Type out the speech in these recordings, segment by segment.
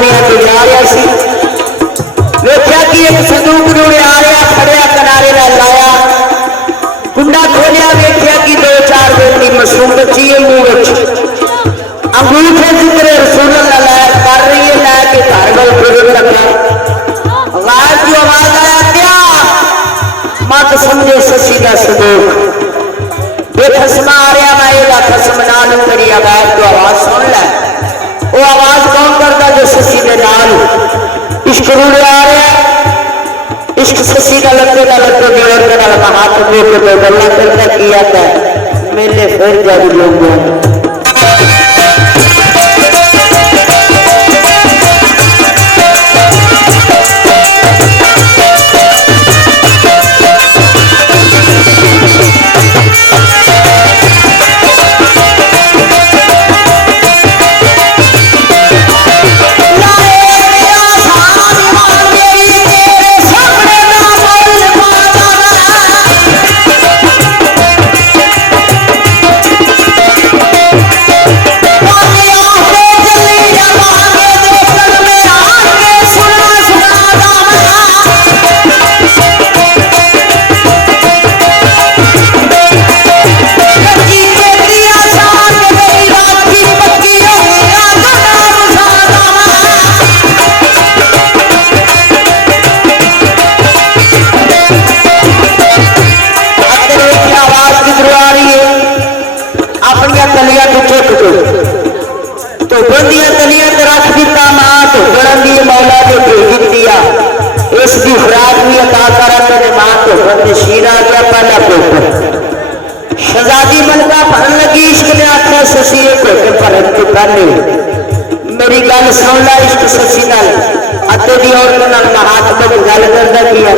आदमियों को जा रहा सी वेख्या कि एक संदूक नूं आ रहा फड़िया किनारे नाल लाया कुंडा खोलिया वेख्या कि 2-4 दिन की मशरूम बची है मुंह अंगूठे जिक्र रसूल अल्लाह कर रही है लैके घर वाल फिर लगा आवाज जो आवाज आया क्या मत समझे ससी का संदूक बेखसमा आ रहा मैं ये खसम नाल करी आवाज तो आवाज सुन लै वो आवाज कौन करता जो ससी के नाल इश्क रूड़े आ रहा इश्क ससी का लगते जोड़ के हाथ दे के तो गल्ला करता किया था मेले फिर जब लोग तो बंदिया तलिया रख दिता मां तो बड़ी मौला ने भेज दिया इसकी खुराक भी अता करा तेरे मां तो बंद शीर आ गया पहला पेपर शहजादी बनका भरन लगी इश्क ने आख्या ससी भरन तो पहले मेरी गल सुन ला इश्क ससी नाल अते दी औरत नाल महात्मा गल करदा किया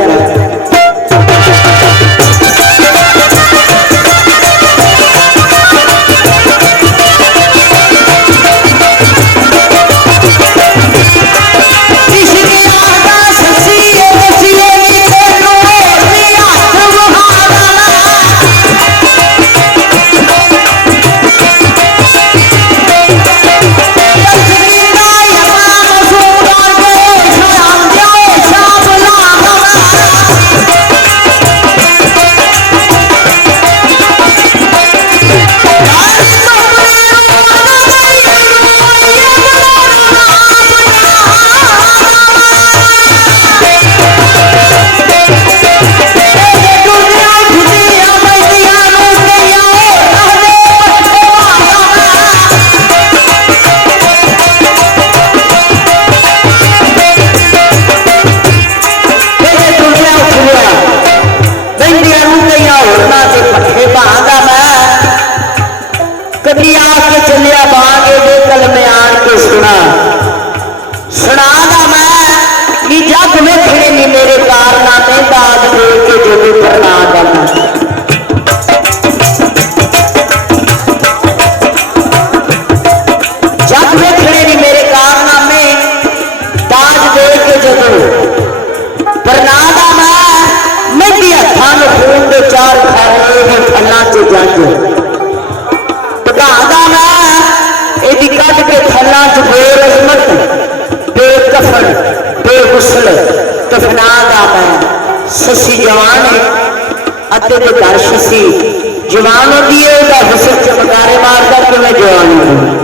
कभी आके चलिया बागे दे कल में आन के सुना मैं कि जब में खड़े नहीं मेरे कारनामे दाद दे के जो भी करना करना जब में खड़े नहीं मेरे कारनामे दाद दे के जो परनादा मैं हथा में खून के 4 खाने फला से जज कट के थला च बेरहमत बेकफन बेगुसल दफना मैं ससी जवान है घर ससी जवान होती है हुसन चमकारे मारता कि मैं जवान हूँ